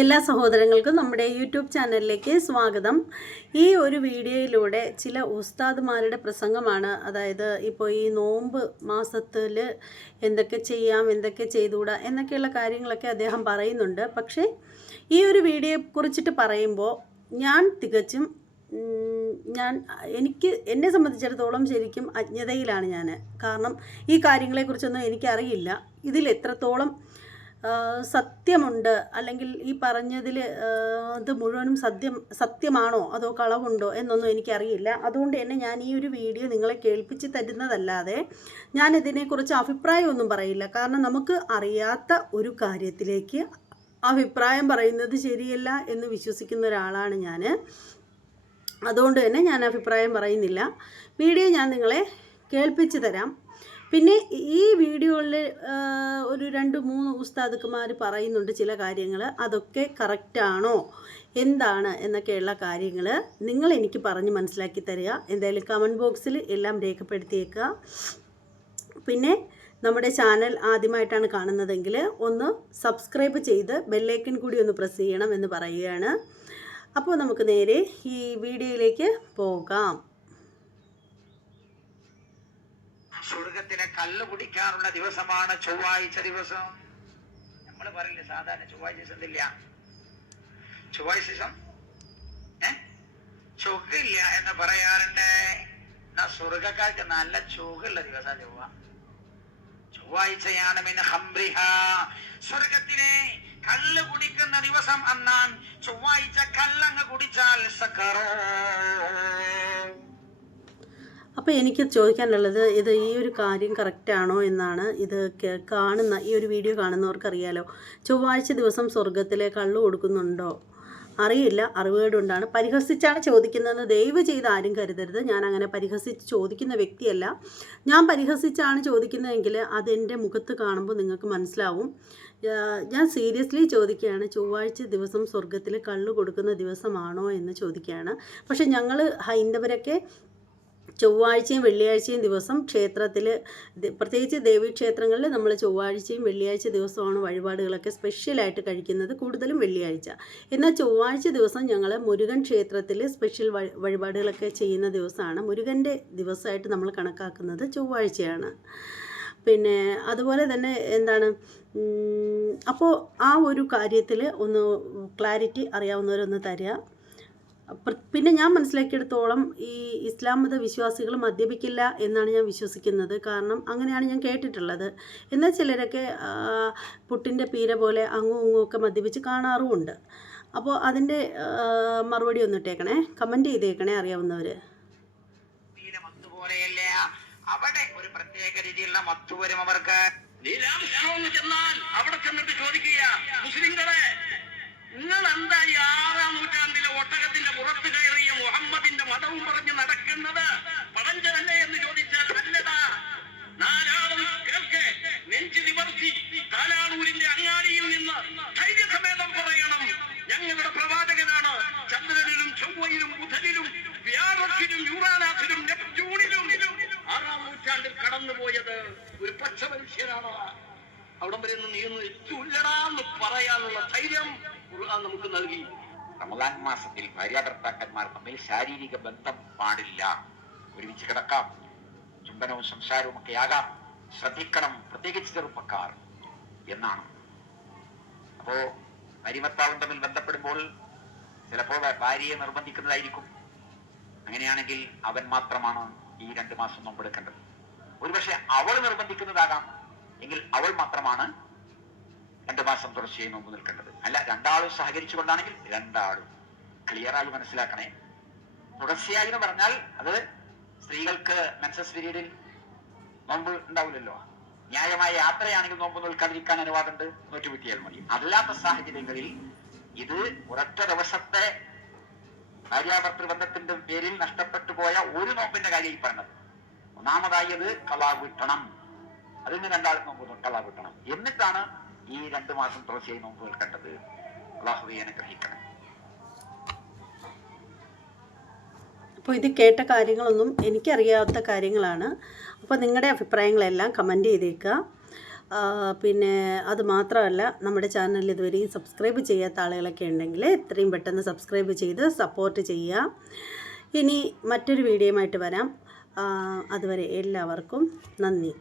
എല്ലാ സഹോദരങ്ങൾക്കും നമ്മുടെ യൂട്യൂബ് ചാനലിലേക്ക് സ്വാഗതം. ഈ ഒരു വീഡിയോയിലൂടെ ചില ഉസ്താദ്മാരുടെ പ്രസംഗമാണ്. അതായത് ഇപ്പോൾ ഈ നോമ്പ് മാസത്തിൽ എന്തൊക്കെ ചെയ്യാം എന്തൊക്കെ ചെയ്തുകൂടാ എന്നൊക്കെയുള്ള കാര്യങ്ങളൊക്കെ അദ്ദേഹം പറയുന്നുണ്ട്. പക്ഷേ ഈ ഒരു വീഡിയോയെ കുറിച്ചിട്ട് പറയുമ്പോൾ ഞാൻ തികച്ചും ഞാൻ എനിക്ക് എന്നെ സംബന്ധിച്ചിടത്തോളം ശരിക്കും അജ്ഞതയിലാണ് ഞാൻ കാരണം ഈ കാര്യങ്ങളെക്കുറിച്ചൊന്നും എനിക്കറിയില്ല. ഇതിൽ എത്രത്തോളം സത്യമുണ്ട്. അല്ലെങ്കിൽ ഈ പറഞ്ഞതിൽ ഇത് മുഴുവനും സത്യം സത്യമാണോ? അതോ കളവുണ്ടോ? എന്നൊന്നും എനിക്കറിയില്ല. അതുകൊണ്ട് തന്നെ ഞാൻ ഈ ഒരു വീഡിയോ നിങ്ങളെ കേൾപ്പിച്ച് തരുന്നതല്ലാതെ ഞാൻ ഇതിനെക്കുറിച്ച് അഭിപ്രായമൊന്നും പറയില്ല. കാരണം നമുക്ക് അറിയാത്ത ഒരു കാര്യത്തിലേക്ക് അഭിപ്രായം പറയുന്നത് ശരിയല്ല എന്ന് വിശ്വസിക്കുന്ന ഒരാളാണ് ഞാൻ അതുകൊണ്ട് തന്നെ ഞാൻ അഭിപ്രായം പറയുന്നില്ല. വീഡിയോ ഞാൻ നിങ്ങളെ കേൾപ്പിച്ച് തരാം. പിന്നെ ഈ വീഡിയോയിൽ ഒരു രണ്ട് മൂന്ന് ഉസ്താദുക്കുമാർ പറയുന്നുണ്ട് ചില കാര്യങ്ങൾ അതൊക്കെ കറക്റ്റാണോ എന്താണ്? എന്നൊക്കെയുള്ള കാര്യങ്ങൾ നിങ്ങൾ എനിക്ക് പറഞ്ഞ് മനസ്സിലാക്കി തരിക. എന്തായാലും കമന്റ് ബോക്സിൽ എല്ലാം രേഖപ്പെടുത്തിയേക്കുക പിന്നെ നമ്മുടെ ചാനൽ ആദ്യമായിട്ടാണ് കാണുന്നതെങ്കിൽ ഒന്ന് സബ്സ്ക്രൈബ് ചെയ്ത് ബെല്ലൈക്കൺ കൂടി ഒന്ന് പ്രസ് ചെയ്യണം എന്ന് പറയുകയാണ്. അപ്പോൾ നമുക്ക് നേരെ ഈ വീഡിയോയിലേക്ക് പോകാം. സ്വർഗത്തിലെ കല്ല് കുടിക്കാറുള്ള ദിവസമാണ് ചൊവ്വാഴ്ച ദിവസം. നമ്മൾ പറയില്ല സാധാരണ ചൊവ്വാഴ്ച ദിവസം ഇല്ല ചൊവ്വാഴ്ച ദിവസം? ചൊക്കില്ല എന്ന് പറയാറുണ്ട്. എന്നാ സ്വർഗക്കാർക്ക് നല്ല ചൊകുള്ള ദിവസം ചൊവ്വ. ചൊവ്വാഴ്ചയാണ് പിന്നെ ഹംബ്രിഹ സ്വർഗത്തിലെ കല്ല് കുടിക്കുന്ന ദിവസം അന്നാൻ ചൊവ്വാഴ്ച കല്ലങ്ങ് കുടിച്ചാൽ സക്കറോ. അപ്പോൾ എനിക്ക് ചോദിക്കാനുള്ളത് ഇത് ഈ ഒരു കാര്യം കറക്റ്റാണോ എന്നാണ് ഇത് കാണുന്ന ഈ ഒരു വീഡിയോ കാണുന്നവർക്കറിയാലോ. ചൊവ്വാഴ്ച ദിവസം സ്വർഗത്തിലെ കള്ളു കൊടുക്കുന്നുണ്ടോ? അറിയില്ല അറിവുകേടുകൊണ്ടാണ്. പരിഹസിച്ചാണ് ചോദിക്കുന്നതെന്ന് ദയവ് ചെയ്ത് ആരും കരുതരുത്. ഞാൻ അങ്ങനെ പരിഹസിച്ച് ചോദിക്കുന്ന വ്യക്തിയല്ല. ഞാൻ പരിഹസിച്ചാണ് ചോദിക്കുന്നതെങ്കിൽ അതെന്റെ മുഖത്ത് കാണുമ്പോൾ നിങ്ങൾക്ക് മനസ്സിലാവും. ഞാൻ സീരിയസ്ലി ചോദിക്കുകയാണ് ചൊവ്വാഴ്ച ദിവസം സ്വർഗത്തിൽ കള്ളു കൊടുക്കുന്ന ദിവസമാണോ എന്ന് ചോദിക്കുകയാണ്. പക്ഷേ ഞങ്ങൾ ഹൈന്ദവരൊക്കെ ചൊവ്വാഴ്ചയും വെള്ളിയാഴ്ചയും ദിവസം ക്ഷേത്രത്തിൽ പ്രത്യേകിച്ച് ദേവീക്ഷേത്രങ്ങളിൽ നമ്മൾ ചൊവ്വാഴ്ചയും വെള്ളിയാഴ്ച ദിവസമാണ് വഴിപാടുകളൊക്കെ സ്പെഷ്യലായിട്ട് കഴിക്കുന്നത് കൂടുതലും വെള്ളിയാഴ്ച. എന്നാൽ ചൊവ്വാഴ്ച ദിവസം ഞങ്ങൾ മുരുകൻ ക്ഷേത്രത്തിൽ സ്പെഷ്യൽ വഴി വഴിപാടുകളൊക്കെ ചെയ്യുന്ന ദിവസമാണ്. മുരുകന്റെ ദിവസമായിട്ട് നമ്മൾ കണക്കാക്കുന്നത് ചൊവ്വാഴ്ചയാണ്. പിന്നെ അതുപോലെ തന്നെ എന്താണ് അപ്പോൾ ആ ഒരു കാര്യത്തിൽ ഒന്ന് ക്ലാരിറ്റി അറിയാവുന്നവരൊന്ന് തരിക പിന്നെ ഞാൻ മനസ്സിലാക്കിയെടുത്തോളം ഈ ഇസ്ലാം മത വിശ്വാസികൾ മദ്യപിക്കില്ല എന്നാണ് ഞാൻ വിശ്വസിക്കുന്നത്. കാരണം അങ്ങനെയാണ് ഞാൻ കേട്ടിട്ടുള്ളത്. എന്നാൽ ചിലരൊക്കെ പുട്ടിന്റെ പീര പോലെ അങ്ങും ഇങ്ങും ഒക്കെ മദ്യപിച്ച് കാണാറുമുണ്ട്. അപ്പോൾ അതിന്റെ മറുപടി ഒന്ന് ഇട്ടേക്കണേ കമന്റ് ചെയ്തേക്കണേ അറിയാവുന്നവർ അവിടെ ഒരു പ്രത്യേക രീതിയിലുള്ള മത്ത് വരും അവർക്ക് ചെന്നാൽ അവിടെ ചെന്നിട്ട് ചോദിക്കുക മുസ്ലിങ്ങളെ കടന്നുപോയത് ഒരു പച്ച മനുഷ്യനാണ്. അവിടം വരെ നീ ഒന്ന് എത്തില്ലടാന്ന് പറയാനുള്ള ധൈര്യം നമുക്ക് നൽകി. റമദാൻ മാസത്തിൽ ഭാര്യ ഭർത്താക്കന്മാർ തമ്മിൽ ശാരീരിക ബന്ധം പാടില്ല. ഒരുമിച്ച് കിടക്കാം. ചുംബനവും സംസാരവും ഒക്കെ ആകാം. ശ്രദ്ധിക്കണം. പ്രത്യേകിച്ച് ചെറുപ്പക്കാർ എന്നാണ്. അപ്പോ ഭാര്യഭർത്താവും തമ്മിൽ ബന്ധപ്പെടുമ്പോൾ ചിലപ്പോൾ ഭാര്യയെ നിർബന്ധിക്കുന്നതായിരിക്കും. അങ്ങനെയാണെങ്കിൽ അവൻ മാത്രമാണ് ഈ രണ്ട് മാസം നോമ്പെടുക്കേണ്ടത്. ഒരുപക്ഷെ അവൾ നിർബന്ധിക്കുന്നതാകാം. എങ്കിൽ അവൾ മാത്രമാണ് രണ്ടു മാസം തുടർച്ചയായി നോമ്പ് നിൽക്കേണ്ടത്. അല്ല രണ്ടാളും സഹകരിച്ചു കൊണ്ടാണെങ്കിൽ രണ്ടാളും. ക്ലിയർ ആയി മനസ്സിലാക്കണേ. തുടർച്ചയായി എന്ന് പറഞ്ഞാൽ അത് സ്ത്രീകൾക്ക് മെൻസസ് പീരീഡിൽ നോമ്പ് ഉണ്ടാവില്ലല്ലോ. ന്യായമായ യാത്രയാണെങ്കിൽ നോമ്പ് നിൽക്കാതിരിക്കാൻ അനുവാദമുണ്ട് നോറ്റുപിറ്റിയാൽ മതി. അല്ലാത്ത സാഹചര്യങ്ങളിൽ ഇത് ഒരൊറ്റ ദിവസത്തെ ഭാര്യാഭർത്തൃബന്ധത്തിന്റെ പേരിൽ നഷ്ടപ്പെട്ടു പോയ ഒരു നോമ്പിന്റെ കാര്യം ഈ പറഞ്ഞത്. ഒന്നാമതായി കലാവിട്ടണം. അതിന് രണ്ടാൾക്ക് നോമ്പ് കളാ എന്നിട്ടാണ് ഈ രണ്ടു മാസം തുളസിയായി നോമ്പ് കേൾക്കേണ്ടത് അള്ളാഹുവെ അനുഗ്രഹിക്കണം അപ്പോൾ ഇത് കേട്ട കാര്യങ്ങളൊന്നും എനിക്കറിയാത്ത കാര്യങ്ങളാണ്. അപ്പോൾ നിങ്ങളുടെ അഭിപ്രായങ്ങളെല്ലാം കമന്റ് ചെയ്തേക്കുക. പിന്നെ അത് മാത്രമല്ല നമ്മുടെ ചാനൽ ഇതുവരെയും സബ്സ്ക്രൈബ് ചെയ്യാത്ത ആളുകളൊക്കെ ഉണ്ടെങ്കിൽ എത്രയും പെട്ടെന്ന് സബ്സ്ക്രൈബ് ചെയ്ത് സപ്പോർട്ട് ചെയ്യുക. ഇനി മറ്റൊരു വീഡിയോയുമായിട്ട് വരാം. അതുവരെ എല്ലാവർക്കും നന്ദി.